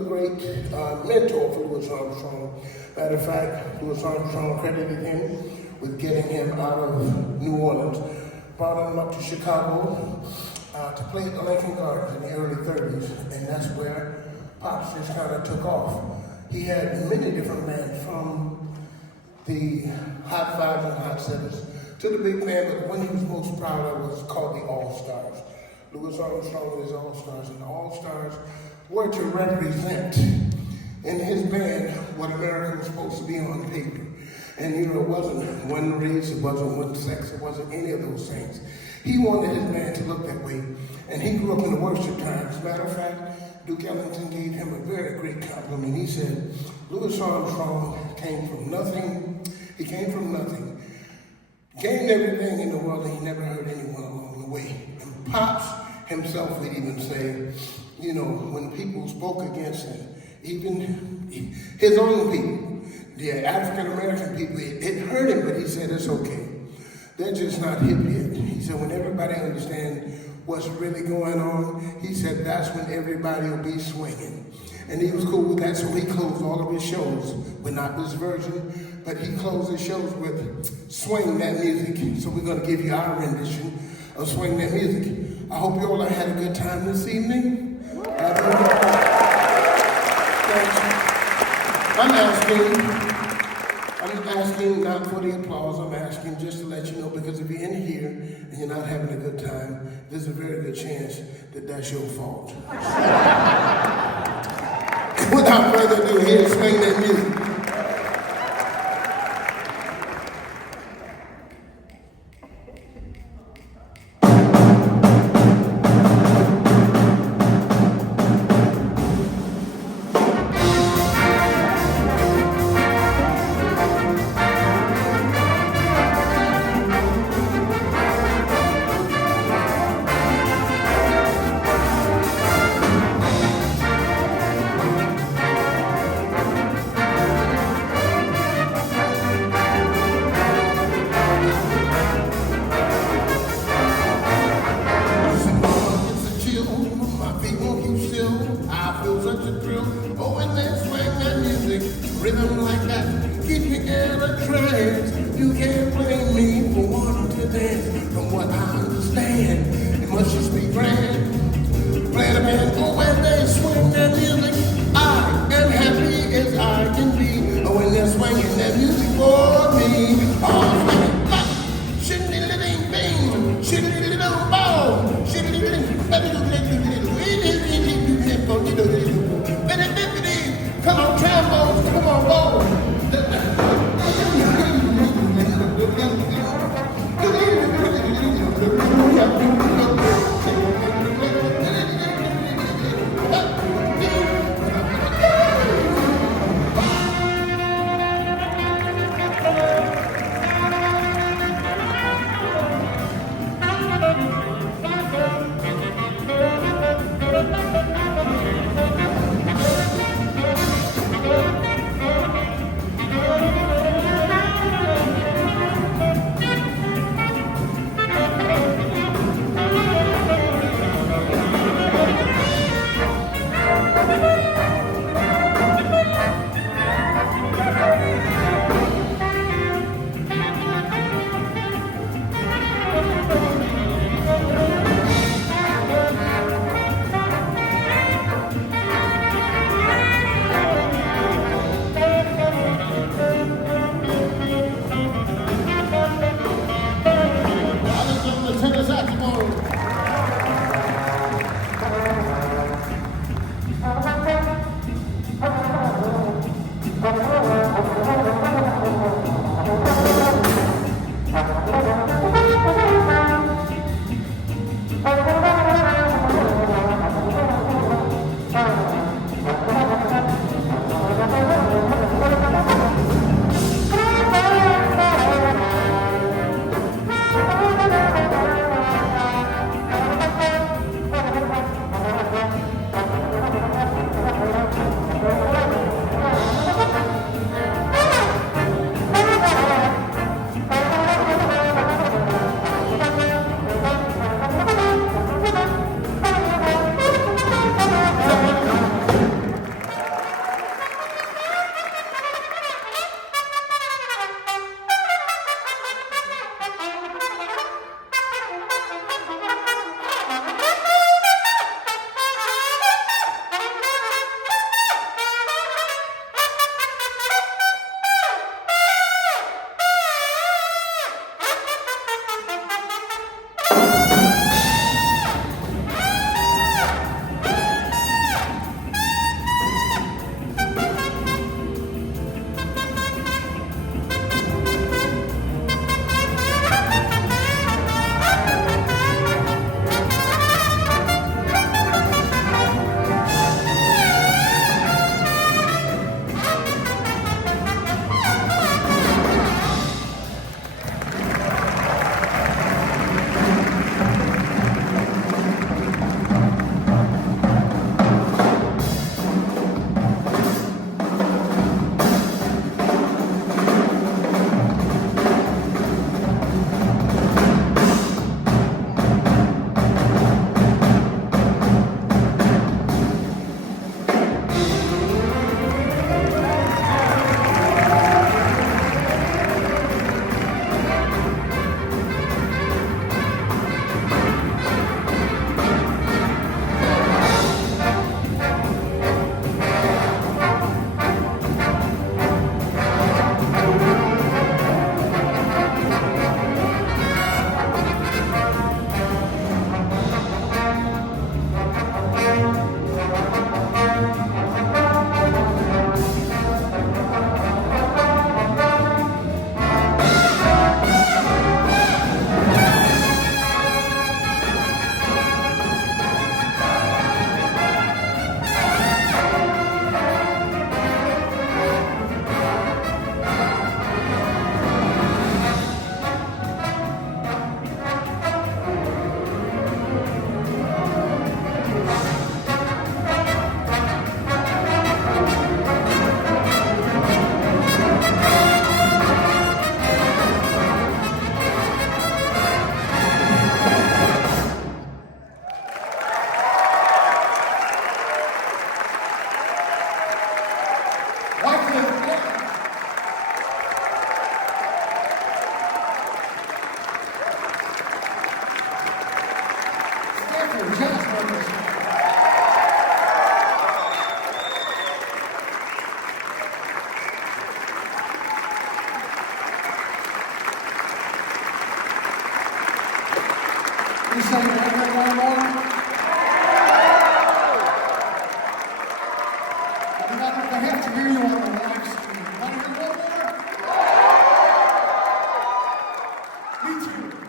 a great mentor for Louis Armstrong. Matter of fact, Louis Armstrong credited him with getting him out of New Orleans, brought him up to Chicago to play at the Lincoln Gardens in the early 30s, and that's where Pops just kind of took off. He had many different bands, from the Hot Fives and Hot Sevens to the big band, but the one he was most proud of was called the All-Stars. Louis Armstrong and his All-Stars, and the All-Stars were to represent in his band what America was supposed to be on paper. And you know, it wasn't one race, it wasn't one sex, it wasn't any of those things. He wanted his band to look that way, and he grew up in the worship times. As a matter of fact, Duke Ellington gave him a very great compliment. He said, Louis Armstrong came from nothing. He came from nothing, gained everything in the world, and he never hurt anyone along the way. And Pops himself would even say, you know, when people spoke against him, even his own people, the African-American people, it hurt him, but he said, it's okay. They're just not hip yet. He said, when everybody understands what's really going on, he said, that's when everybody will be swinging. And he was cool with that, so he closed all of his shows, but not this version, but he closed his shows with Swing That Music. So we're gonna give you our rendition of Swing That Music. I hope you all had a good time this evening. I'm asking not for the applause, I'm asking just to let you know, because if you're in here and you're not having a good time, there's a very good chance that that's your fault. Without further ado, here's Swing That Music. Rhythm like that, keep me in a trance. You can't blame me for wanting to dance. From what I understand, it must just be grand. Play the band, oh, when they swing that music, I am happy as I can be. Oh, when they're swinging that music for me, oh, swing it like shiddly-litty bing, shiddly-litty ball, shiddly-litty. Come on, trombones, come on, roll. I have to hear you on the live stream. Want to hear one more? Me too.